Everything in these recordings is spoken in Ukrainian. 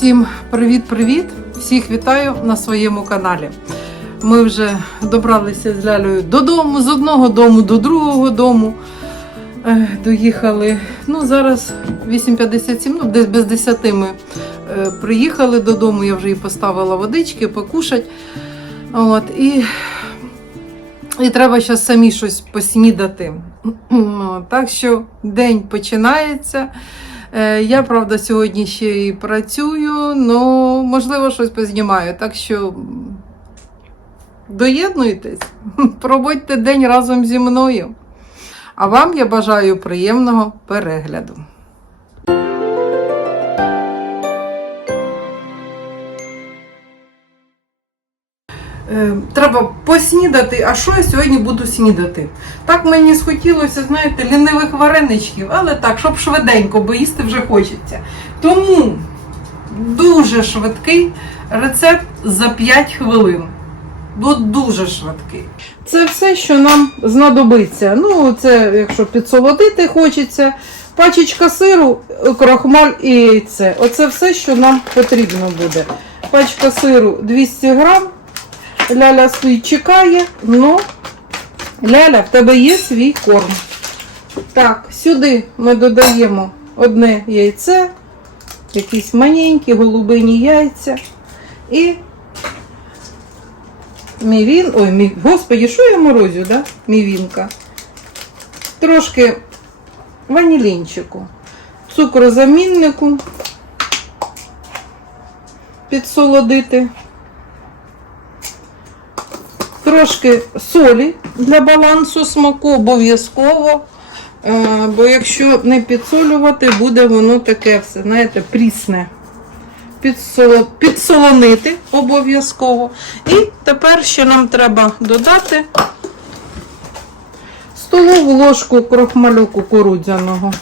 Всім привіт-привіт! Всіх вітаю на своєму каналі. Ми вже добралися з Лялею додому, з одного дому до другого дому. Е, Доїхали. Ну, зараз 8.57, ну десь без 10 ми е, приїхали додому. Я вже їй поставила водички, покушать. От, і, і треба зараз самі щось поснідати. Так що день починається. Е, Я, правда, сьогодні ще і працюю, але можливо щось познімаю. Так що доєднуйтесь, проводьте день разом зі мною. А вам я бажаю приємного перегляду. Треба поснідати, а що я сьогодні буду снідати? Так мені схотілося, знаєте, лінивих вареничків, але так, щоб швиденько, бо їсти вже хочеться. Тому дуже швидкий рецепт за 5 хвилин. Бо дуже швидкий. Це все, що нам знадобиться. Ну, це, якщо підсолодити хочеться, пачечка сиру, крохмаль і яйце. Оце все, що нам потрібно буде. Пачка сиру 200 грам. Ляля стоїть чекає, ну, Ляля, в тебе є свій корм. Так, сюди ми додаємо одне яйце, якісь маленькі голубині яйця і мівін. Ой, мі... господі, що я морозю, да? Мівінка. Трошки ванілінчику, цукрозаміннику підсолодити. Трошки солі для балансу смаку обов'язково. Е, Бо якщо не підсолювати, буде воно таке все, знаєте, прісне. Підсоло- Підсолонити обов'язково. І тепер ще нам треба додати столову ложку крохмалю кукурудзяного.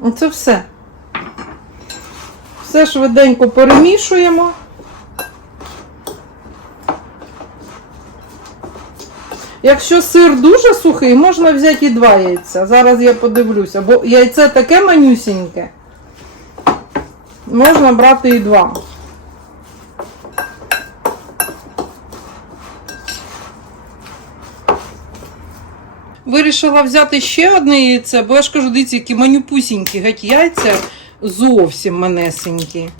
Оце все. Все швиденько перемішуємо. Якщо сир дуже сухий, можна взяти і два яйця. Зараз я подивлюся, бо яйце таке манюсіньке. Можна брати і два. Вирішила взяти ще одне яйце, бо я ж кажу, дивіться, які манюпусінькі, геть яйця зовсім манесенькі.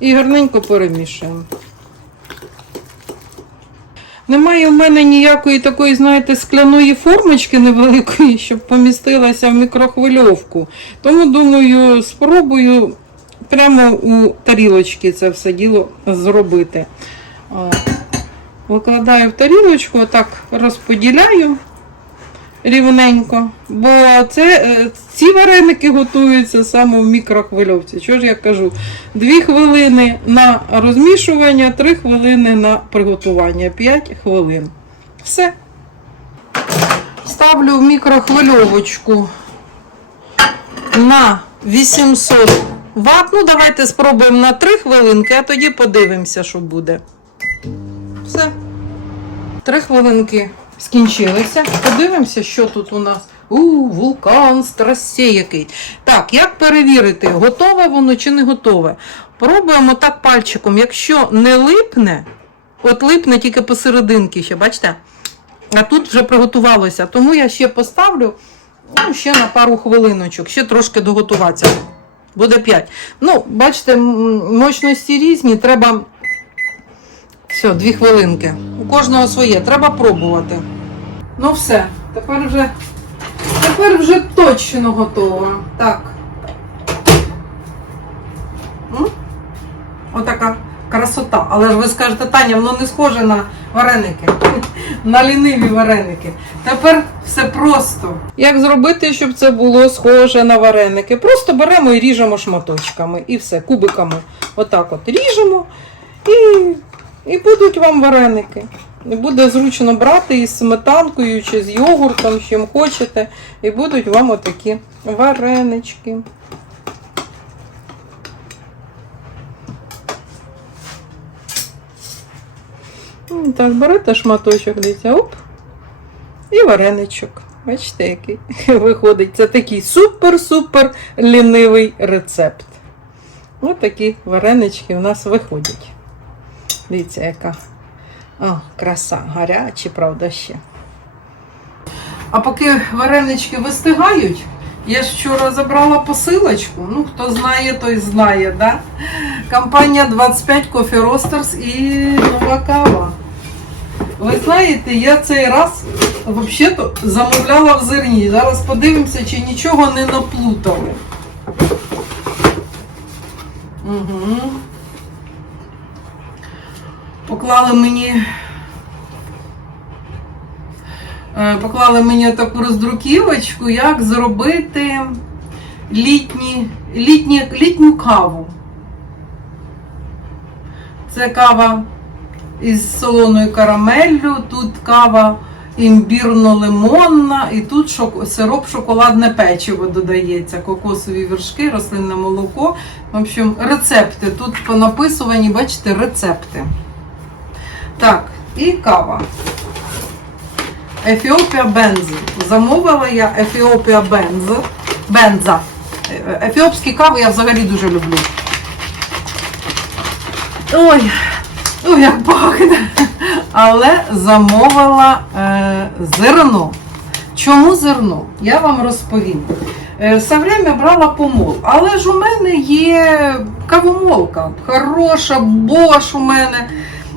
І гарненько перемішуємо. Немає в мене ніякої такої, знаєте, скляної формочки невеликої, щоб помістилася в мікрохвильовку. Тому, думаю, спробую прямо у тарілочці це все діло зробити. Викладаю в тарілочку, отак розподіляю рівненько, бо це, е, ці вареники готуються саме в мікрохвильовці. Що ж я кажу? Дві хвилини на розмішування, три хвилини на приготування, 5 хвилин. Все. Ставлю в мікрохвильовочку на 800 Вт. Ну, давайте спробуємо на 3 хвилинки, а тоді подивимося, що буде. Все. Три хвилинки скінчилися. Подивимося, що тут у нас. У, вулкан, страстей який. Так, як перевірити, готове воно чи не готове? Пробуємо так пальчиком. Якщо не липне, от липне тільки посерединки ще, бачите? А тут вже приготувалося. Тому я ще поставлю ну, ще на пару хвилиночок, ще трошки доготуватися. Буде 5. Ну, бачите, мощності різні, треба. Все, дві хвилинки. У кожного своє, треба пробувати. Ну все, тепер вже, тепер вже точно готово. Так. Отака красота. Але ж ви скажете, Таня, воно не схоже на вареники. На ліниві вареники. Тепер все просто. Як зробити, щоб це було схоже на вареники? Просто беремо і ріжемо шматочками. І все, кубиками. Отак от ріжемо. І і будуть вам вареники. Буде зручно брати із сметанкою чи з йогуртом, чим хочете. І будуть вам отакі варенички. Так, берете шматочок, дивіться, оп. І вареничок. Бачите, який виходить. Це такий супер-супер лінивий рецепт. Ось такі варенички у нас виходять. Дивіться, яка О, краса, гарячі, правда, ще. А поки варенички вистигають, я ж вчора забрала посилочку. Ну, хто знає, той знає, да? Компанія 25 Coffee Roasters і нова кава. Ви знаєте, я цей раз взагалі-то замовляла в зерні. Зараз подивимося, чи нічого не наплутали. Угу. Поклали мені. е, Поклали мені таку роздруківочку, як зробити літні, літні, літню каву. Це кава із солоною карамеллю, тут кава імбірно-лимонна, і тут шок... сироп шоколадне печиво додається, кокосові вершки, рослинне молоко. В общем, рецепти. Тут понаписувані, бачите, рецепти. Так, і кава. Ефіопія Бенз. Замовила я Ефіопія Бенз. Бенза. Ефіопські кави я взагалі дуже люблю. Ой, ой, як пахне. Але замовила е, зерно. Чому зерно? Я вам розповім. Е, Все время брала помол, але ж у мене є кавомолка. Хороша, бош у мене.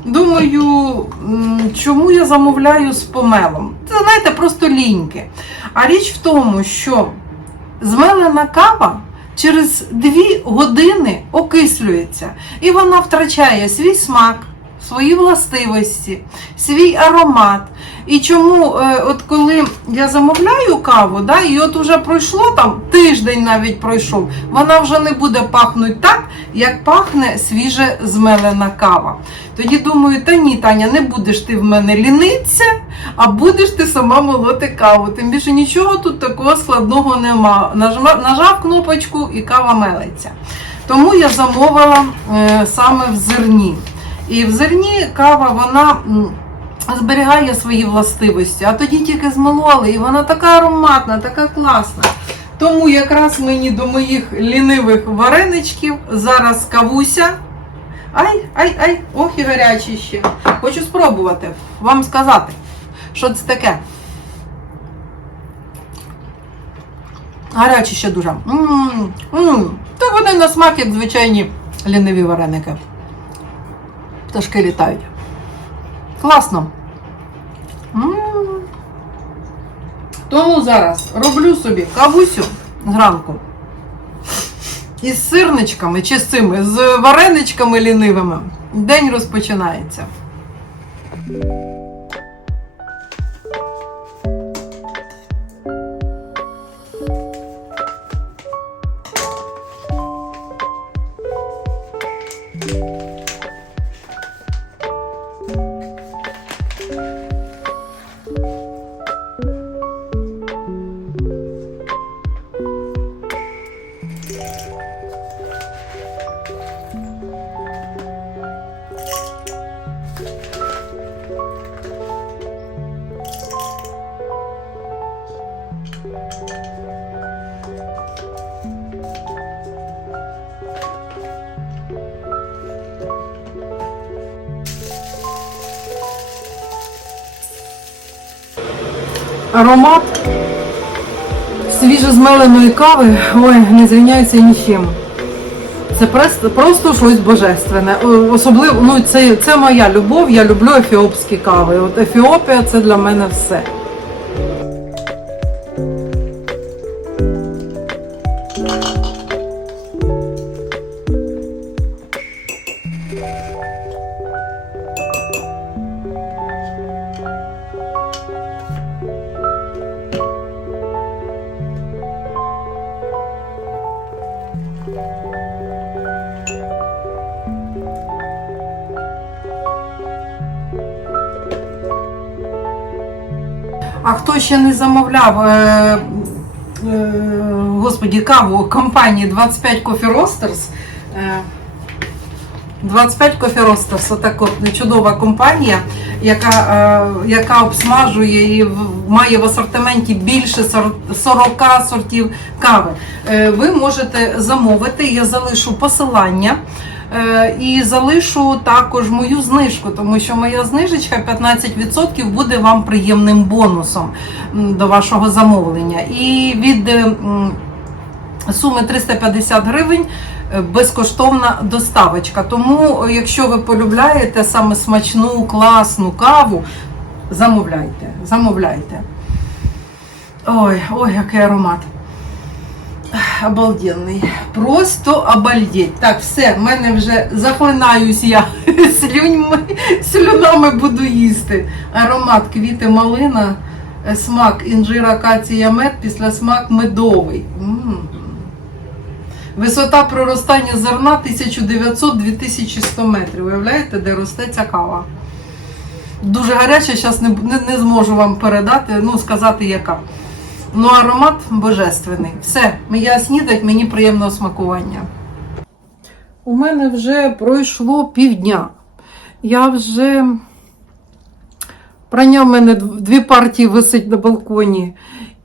Думаю, чому я замовляю з помелом? Це, знаєте, просто ліньки. А річ в тому, що змелена кава через 2 години окислюється, і вона втрачає свій смак, свої властивості, свій аромат. І чому, е, от коли я замовляю каву, да, і от уже пройшло там тиждень навіть пройшов, вона вже не буде пахнути так, як пахне свіже змелена кава. Тоді думаю, та ні, Таня, не будеш ти в мене ліниться, а будеш ти сама молоти каву. Тим більше нічого тут такого складного нема. Нажав кнопочку і кава мелиться. Тому я замовила е, саме в зерні. І в зерні кава вона зберігає свої властивості, а тоді тільки змололи, і вона така ароматна, така класна. Тому якраз мені до моїх лінивих вареничків зараз кавуся. Ай, ай, ай, ох і гарячі ще. Хочу спробувати вам сказати, що це таке. Гарячі ще дуже. М-м, м. Та вони на смак, як звичайні ліниві вареники. Пташки літають. Класно. Тому зараз роблю собі кавусю зранку. Із сирничками чи з цими, з вареничками лінивими. День розпочинається. Аромат свіжозмеленої кави, ой, не зрівняється нічим. Це просто, щось божественне. Особливо, ну це, це моя любов, я люблю ефіопські кави. От Ефіопія це для мене все. Ще не замовляв, е, е, господі, каву компанії 25 Coffee Roasters, е, 25 Coffee Roasters, отак от чудова компанія, яка, е, яка обсмажує і має в асортименті більше 40 сортів кави. Е, ви можете замовити, я залишу посилання. Е, І залишу також мою знижку, тому що моя знижечка 15% буде вам приємним бонусом до вашого замовлення. І від е, суми 350 гривень е, безкоштовна доставочка. Тому, якщо ви полюбляєте саме смачну, класну каву, замовляйте. Замовляйте. Ой, ой, який аромат. Обалденний. Просто обалдеть. Так, все, в мене вже захлинаюсь я слюньми, слюнами буду їсти. Аромат квіти малина, е, смак інжира акація мед, після смак медовий. М. Висота проростання зерна 1900-2100 метрів. Уявляєте, де росте ця кава? Дуже гаряча, зараз не, не, не зможу вам передати, ну сказати яка. Ну, аромат божественний. Все, я снідать, мені приємного смакування. У мене вже пройшло півдня. Я вже прання в мене дві партії висить на балконі.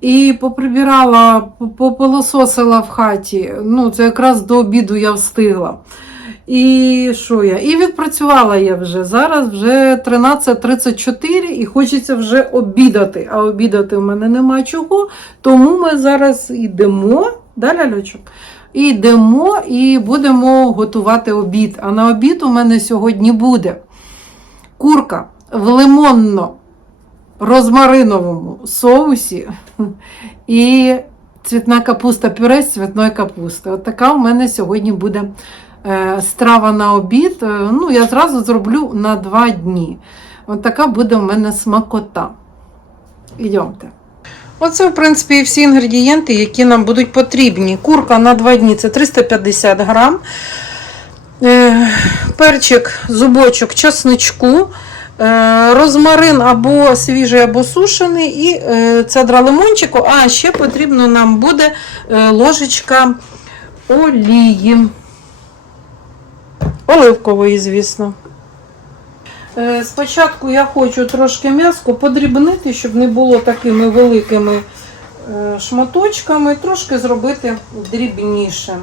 І поприбирала, по- попилососила в хаті. Ну, це якраз до обіду я встигла. І що я? І відпрацювала я вже. Зараз вже 13.34 і хочеться вже обідати. А обідати в мене нема чого. Тому ми зараз йдемо. Да, ляльочок? І йдемо і будемо готувати обід. А на обід у мене сьогодні буде курка в лимонно розмариновому соусі і цвітна капуста, пюре з цвітної капусти. От така у мене сьогодні буде страва на обід. Е, Ну, я зразу зроблю на два дні. От така буде у мене смакота. Ідемте. Оце, в принципі, всі інгредієнти, які нам будуть потрібні. Курка на 2 дні це 350 грам. Е, Перчик, зубочок часничку, е, розмарин або свіжий, або сушений, і е, цедра лимончику. А ще потрібно нам буде е, ложечка олії. Оливкової, звісно. Е, Спочатку я хочу трошки м'яско подрібнити, щоб не було такими великими е, шматочками, трошки зробити дрібніше.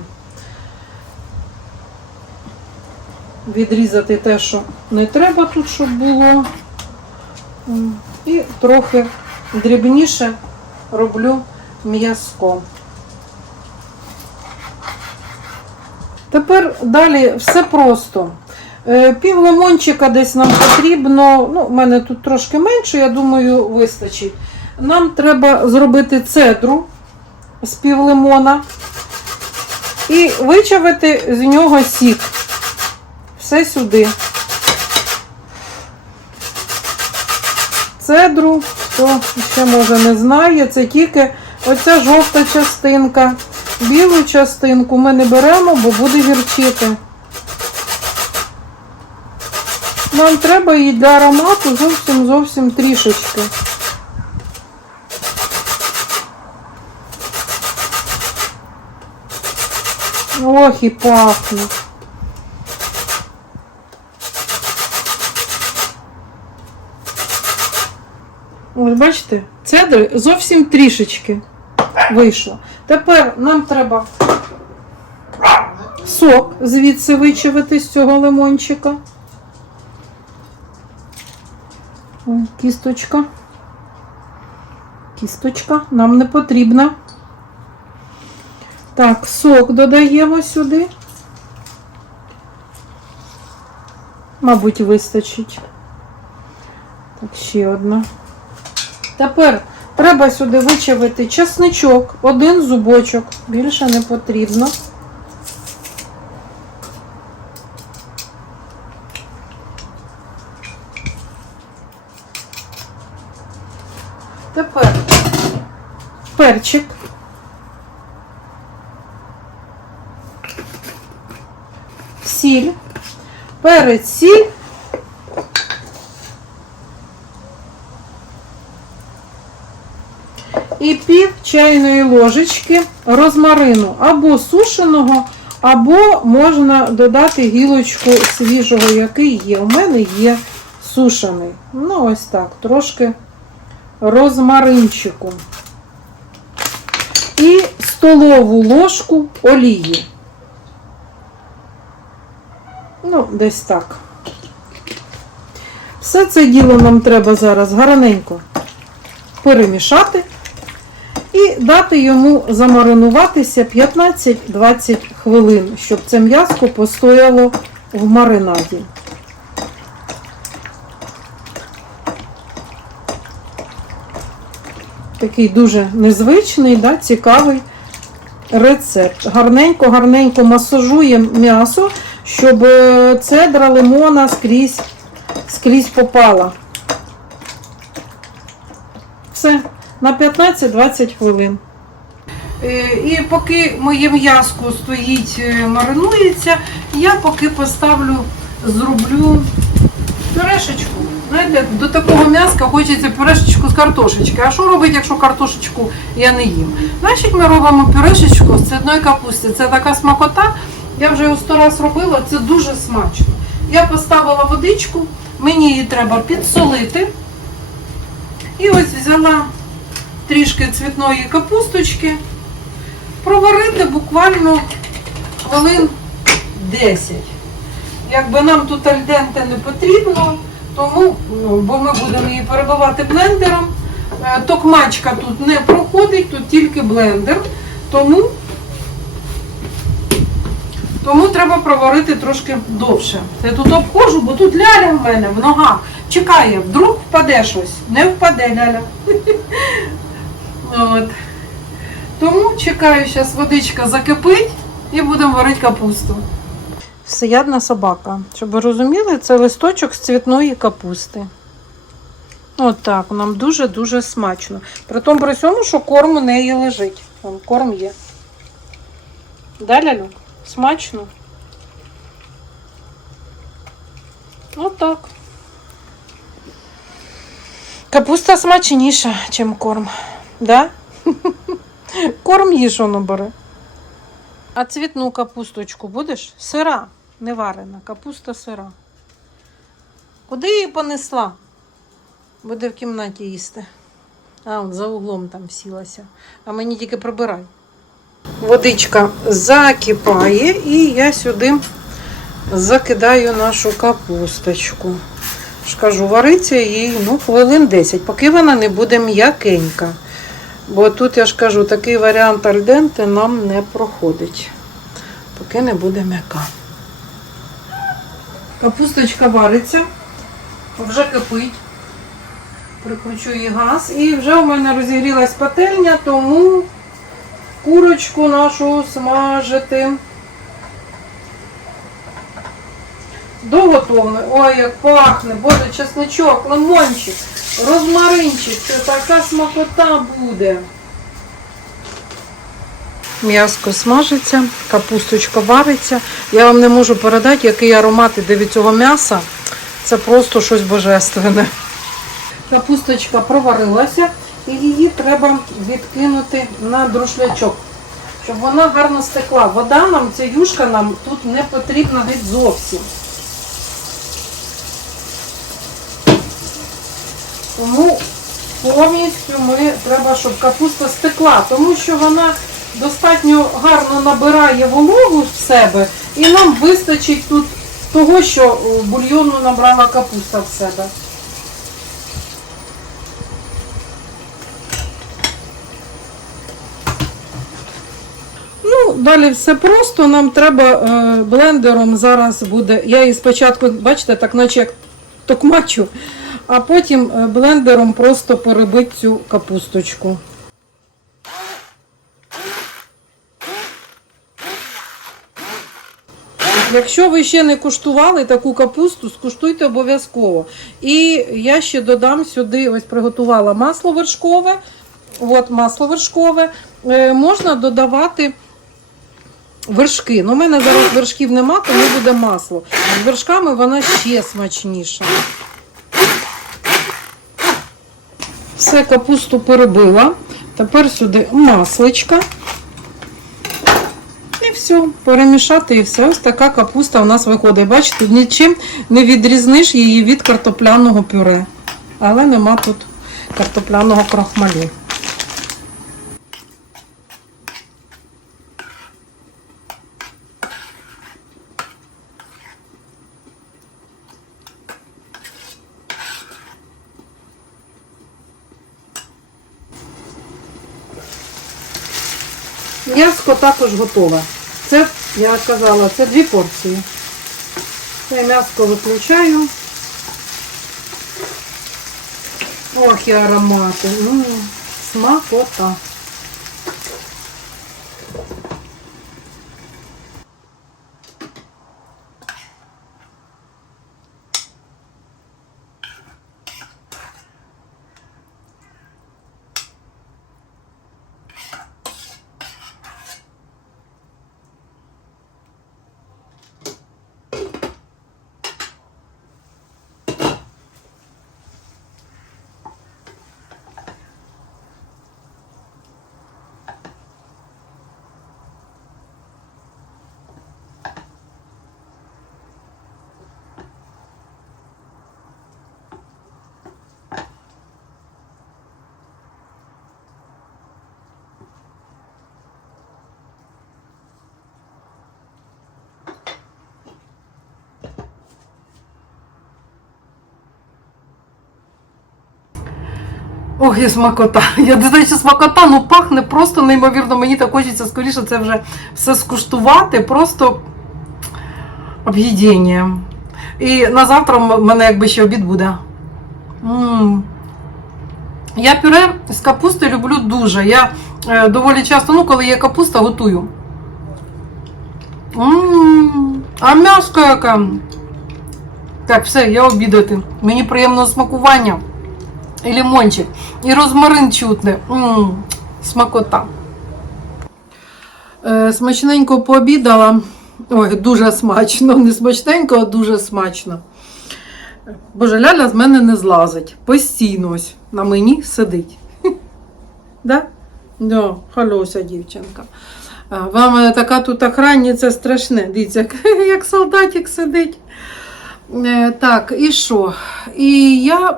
Відрізати те, що не треба тут, щоб було. І трохи дрібніше роблю м'язко. Тепер далі все просто. Е, Пів лимончика десь нам потрібно. Ну, у мене тут трошки менше, я думаю, вистачить. Нам треба зробити цедру з пів лимона і вичавити з нього сік. Все сюди. Цедру, хто ще може не знає, це тільки оця жовта частинка. Білу частинку ми не беремо, бо буде гірчити. Нам треба її для аромату зовсім зовсім трішечки. Ох, і пахне. Ось бачите, цедри зовсім трішечки вийшло. Тепер нам треба сок звідси вичавити з цього лимончика. Кісточка. Кісточка нам не потрібна. Так, сок додаємо сюди. Мабуть, вистачить. Так, ще одна. Тепер треба сюди вичавити чесничок, один зубочок, більше не потрібно. Тепер перчик. Сіль, перець, сіль. І пів чайної ложечки розмарину або сушеного, Або можна додати гілочку свіжого, який є. У мене є сушений. Ну, ось так, трошки розмаринчику. І столову ложку олії. Ну, десь так. Все це діло нам треба зараз гарненько перемішати і дати йому замаринуватися 15-20 хвилин, щоб це м'яско постояло в маринаді. Такий дуже незвичний, да, цікавий рецепт. Гарненько, гарненько масажуємо м'ясо, щоб е, цедра лимона скрізь, скрізь попала. Все, на 15-20 хвилин. Е, І поки моє м'яско стоїть, е, маринується, я поки поставлю, зроблю пюрешечку. Знаєте, до такого м'яска хочеться пюрешечку з картошечки. А що робити, якщо картошечку я не їм? Значить, ми робимо пюрешечку з цвітної капусти. Це така смакота. Я вже його сто раз робила, це дуже смачно. Я поставила водичку, мені її треба підсолити. І ось взяла трішки цвітної капусточки, проварити буквально хвилин 10. Якби нам тут альденте не потрібно, тому, ну, бо ми будемо її перебивати блендером. Е, Токмачка тут не проходить, тут тільки блендер. Тому, тому треба проварити трошки довше. Я тут обходжу, бо тут ляля в мене в ногах. Чекає, вдруг впаде щось. Не впаде ляля. От. Тому чекаю, зараз водичка закипить і будемо варити капусту. Всеядна собака. Щоб ви розуміли, це листочок з цвітної капусти. Отак, нам дуже-дуже смачно. При тому при цьому, що корм у неї лежить. Вон, корм є. Да, Лялю? Смачно. Отак. Капуста смачніша, ніж корм. Да? Корм їж воно бере. А цвітну капусточку будеш? Сира, не варена, капуста сира. Куди її понесла? Буде в кімнаті їсти. А, за углом там сілася. А мені тільки прибирай. Водичка закипає, і я сюди закидаю нашу капусточку. ж кажу, вариться їй ну, хвилин 10, поки вона не буде м'якенька. Бо тут, я ж кажу, такий варіант альденте нам не проходить, поки не буде м'яка. Капусточка вариться, вже кипить. Прикручу її газ. І вже у мене розігрілась пательня, тому курочку нашу смажити. До готовної. Ой, як пахне, боже, чесничок, лимончик, розмаринчик. Це така смакота буде. М'яско смажиться, капусточка вариться. Я вам не можу передати, який аромат іде від цього м'яса. Це просто щось божественне. Капусточка проварилася і її треба відкинути на друшлячок, щоб вона гарно стекла. Вода нам, ця юшка нам тут не потрібна геть зовсім. Тому повністю ми треба, щоб капуста стекла, тому що вона достатньо гарно набирає вологу в себе, і нам вистачить тут того, що е, бульйону набрала капуста в себе. Ну, далі все просто. Нам треба е, блендером зараз буде. Я її спочатку, бачите, так наче як токмачу, а потім е, блендером просто перебити цю капусточку. Якщо ви ще не куштували таку капусту, скуштуйте обов'язково. І я ще додам сюди, ось приготувала масло вершкове. От масло вершкове. Е, можна додавати вершки. Ну, у мене зараз вершків нема, тому буде масло. З вершками вона ще смачніша. Все, капусту перебила. Тепер сюди масличка. І все, перемішати і все. Ось така капуста у нас виходить. Бачите, нічим не відрізниш її від картопляного пюре. Але нема тут картопляного крахмалю. М'яско також готове. Це, я казала, це дві порції. Це м'яско виключаю. Ох, і аромати. М, Смакота. Ох, і смакота. Я не знаю, що смакота, ну пахне просто неймовірно. Мені так хочеться скоріше це вже все скуштувати. Просто об'їдіння. І на завтра в мене якби ще обід буде. м Я пюре з капусти люблю дуже. Я е, доволі часто, ну, коли є капуста, готую. м А м'яско яке. Так, все, я обідати. Мені приємного смакування. І лимончик, і розмарин чутне. М-м, смакота. Е, смачненько пообідала. Ой, дуже смачно. Не смачненько, а дуже смачно. Боже, ляля з мене не злазить. Постійно на мені сидить. Да? Да, халюся дівчинка. А, Вам е, така тут охранниця страшне. Дивіться, як, як солдатик сидить. Е, Так, і що? І я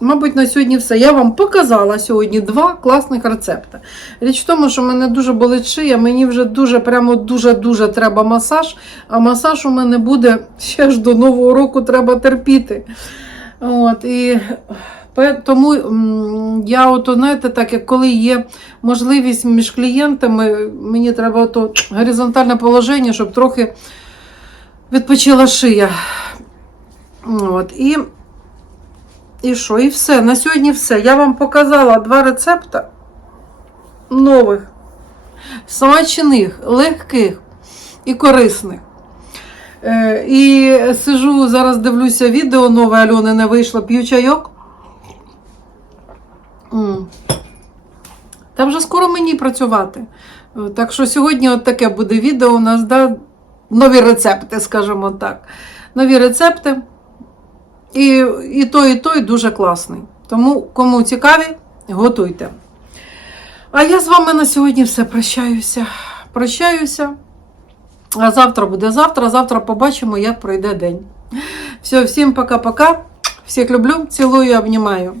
Мабуть, на сьогодні все. Я вам показала сьогодні два класних рецепти. Річ в тому, що в мене дуже болить шия, мені вже дуже, прямо дуже-дуже треба масаж, а масаж у мене буде ще ж до Нового року треба терпіти. От, і тому я, от, знаєте, так як коли є можливість між клієнтами, мені треба ото горизонтальне положення, щоб трохи відпочила шия. От, і і що? І все. На сьогодні все. Я вам показала два рецепти нових, смачних, легких і корисних. Е, і сижу, зараз дивлюся відео нове Альони не вийшло, п'ю чайок. Та вже скоро мені працювати. Е, Так що сьогодні от таке буде відео у нас, да? нові рецепти, скажімо так. Нові рецепти. І, і той, і той дуже класний. Тому, кому цікаві, готуйте. А я з вами на сьогодні все прощаюся. Прощаюся. А завтра буде завтра. Завтра побачимо, як пройде день. Все, всім пока-пока. Всіх люблю, цілую, обнімаю.